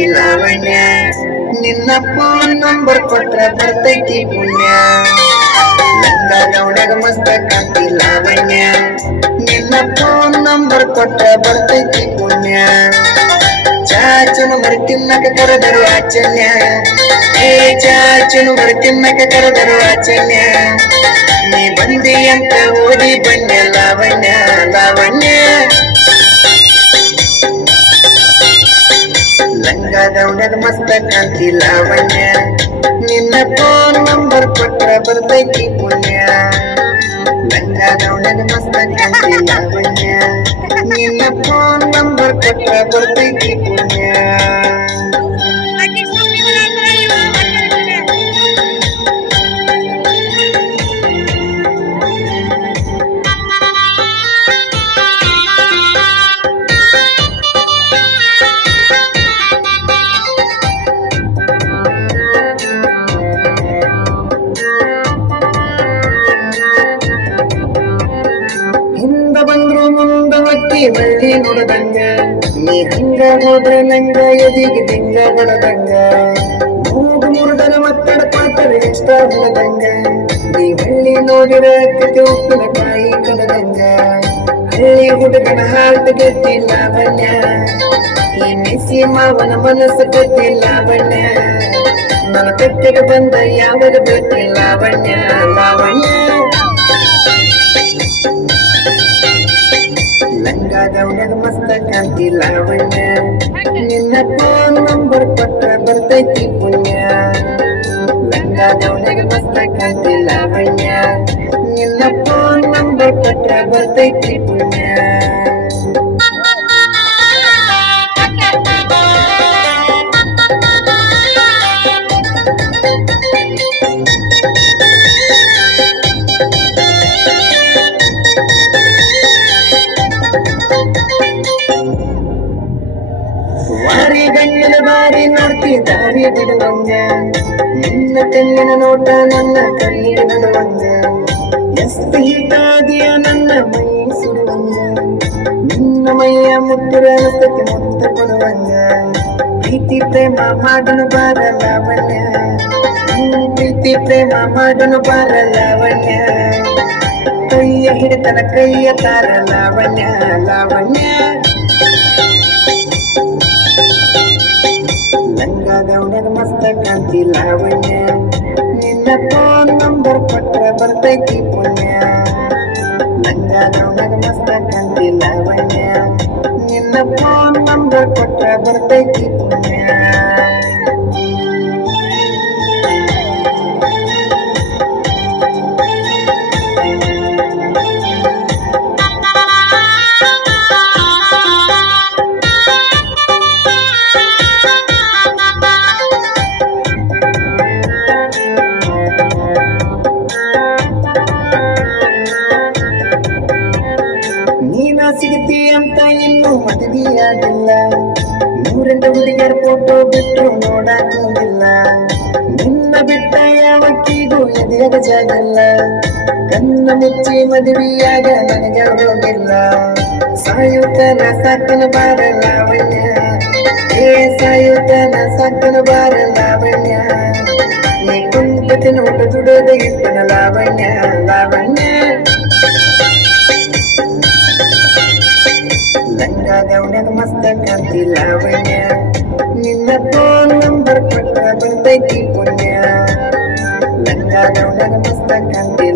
ಕಾಂತಿ ಲಾವಣ್ಯ ನಿನ್ನ phone number ಕೊಟ್ರ ಬರ್ತೈತಿ ಪುಣ್ಯ ಲಂಗ ಗೌಡಗ ಮಸ್ತ ಕಾಂತಿ ಲಾವಣ್ಯ ನಿನ್ನ ಫೋನ್ ನಂಬರ್ ಕೊಟ್ರ ಬರ್ತೈತಿ ಪುಣ್ಯ ಚಾಚುನು ಮರಿ ತಿನ್ನಕ ಕರೆದರು ಆಚನ್ಯ ಏ ಚಾಚುನು ಮರಿ ತಿನ್ನಕ ಕರೆದರು ಆಚನ್ಯ ನೀ ಬಂದಿ ಅಂತ ಓದಿ ಬನ್ಯ ಲಾವಣ್ಯ ಲಾವಣ್ಯ ಲಂಗ ಗೌಡಗ ಮಸ್ತ ಕಾಂತಿ ಲಾವಣ್ಯ ನಿನ್ನ ಫೋನ್ ನಂಬರ್ ಕೊಟ್ರ ಬರ್ತೈತಿ ಪುಣ್ಯ ಲಂಗ ಗೌಡಗ ಮಸ್ತ ಕಾಂತಿ ಲಾವಣ್ಯ ನಿನ್ನ ಫೋನ್ ನಂಬರ್ ಕೊಟ್ರ ಬರ್ತೈತಿ ಪುಣ್ಯ ಹಿಂದ ಬಂದ್ರು ಮುಂದ ಮಕ್ಕಿ ಬಳ್ಳಿ ನೋಡದಂಗ ನೀ ಹಂಗ ಹೋದ್ರ ನಂಗ ಎದಿಗೆ ದಿಂಗ ಬಡದಂಗ ಮೂಗು ಮುರುಡನ ಮತ್ತಡ ಪಾತ್ರ ಇಷ್ಟ ಹೊಲದಂಗ ನೀ ಬಳ್ಳಿ ನೋಡಿರ ಕತೆ ಉಪ್ಪಿನ ಕಾಯಿ ಕಡದಂಗ ಹಳ್ಳಿ ಹುಡುಗನ ಹಾಲ್ಟ್ ಗತಿ ಲಾವಣ್ಯ ಈ ಮೆಸಿ ಮಾವನ ಮನಸ್ಸು ಗತಿ ಲಾವಣ್ಯ ನನ್ನ ಪೆಟ್ಟಿಗೆ ಬಂದ ಯಾವಾಗ ಗತಿ ಲಾವಣ್ಯ ಲಾವಣ್ಯ ಲಂಗ ಗೌಡಗ ಮಸ್ತ ಕಾಂತಿ ಲಾವಣ್ಯ ನಿನ್ನ ಫೋನ್ ನಂಬರ್ ಕೊಟ್ರ ಬರ್ತೈತಿ ಪುಣ್ಯ ಲಂಗ ಗೌಡಗ ಮಸ್ತ ಕಾಂತಿ ಲಾವಣ್ಯ ನಿನ್ನ ಫೋನ್ ನಂಬರ್ ಕೊಟ್ರ ಬರ್ತೈತಿ ಪುಣ್ಯ ವಾರಿ ಗಣ್ಯನ ಬಾರಿ ನೋಡ್ತಿ ದಾರಿ ಬಿಡುವಂಗ ನಿನ್ನ ಕಣ್ಣಿನ ನೋಟ ನನ್ನ ಕಣ್ಣಿಗೆ ನಡುವಂಗ ಎಷ್ಟು ಹೀಟಾದಿಯ ನನ್ನ ಮೈ ಸುಡುವಂಗ ನಿನ್ನ ಮೈಯ ಮುತ್ತಿರ ಅನಸ್ತಕ್ಕೆ ಮುತ್ತ ಕೊಡುವಂಗ ಪ್ರೀತಿ ಪ್ರೇಮ ಮಾಡಲು ಬಾರ ಲಾವಣ್ಯ ಪ್ರೀತಿ ಪ್ರೇಮ ಮಾಡಲು ಬಾರ ಲಾವಣ್ಯ ಕೈಯ ಹಿಡಿತನ ಕೈಯ ತಾರ ಲಾವಣ್ಯ ಲಾವಣ್ಯ ಲಂಗ ಗೌಡಗ ಮಸ್ತ ಕಾಂತಿ ಲಾವಣ್ಯ ನಿನ್ನ ಫೋನ್ ನಂಬರ್ ಕೊಟ್ರ ಬರ್ತೈತಿ ಪುಣ್ಯ ಲಂಗ ಗೌಡಗ ಮಸ್ತ ಕಾಂತಿ ಲಾವಣ್ಯ ನಿನ್ನ ಫೋನ್ ನಂಬರ್ ಕೊಟ್ರ ಬರ್ತೈತಿ ಪುಣ್ಯ ನೀನ ಸಿಗತಿ ಅಂತ ಇನ್ನೂ ಮದುವೆಯಾಗಿಲ್ಲ ನೂರೆಂಟು ಹುಡುಗಿಯರ ಫೋಟೋ ಬಿಟ್ಟು ನೋಡಾಕೋಗಿಲ್ಲ ನಿನ್ನ ಬಿಟ್ಟ ಯಾವಕ್ಕಿಗೂ ಎದೆಯಾಗ ಜಾಗಿಲ್ಲ ಕಣ್ಣ ಮುಚ್ಚಿ ಮದುವೆಯಾಗ ನನಗೆ ಹೋಗಿಲ್ಲ ಸಾಯುತ್ತನ ಸಾಕನ ಬಾರ ಲಾವಣ್ಯ ಏ ಸಾಯುತ್ತನ ಸಾಕನ ಬಾರ ಲಾವಣ್ಯ ನೀ ಕುಂಪತಿ ನೋಟ ದುಡೋದ ಇಟ್ಟನ ಲಾವಣ್ಯ ಲಾವಣ್ಯ ಲಂಗ ಗೌಡಗ ಮಸ್ತ ಕಾಂತಿ ಲಾವಣ್ಯ ನಿನ್ನ ಫೋನ್ ನಂಬರ್ ಕೊಟ್ರ ಬರ್ತೈತಿ ಪುಣ್ಯ ಲಂಗ ಗೌಡಗ ಮಸ್ತ ಕಾಂತಿ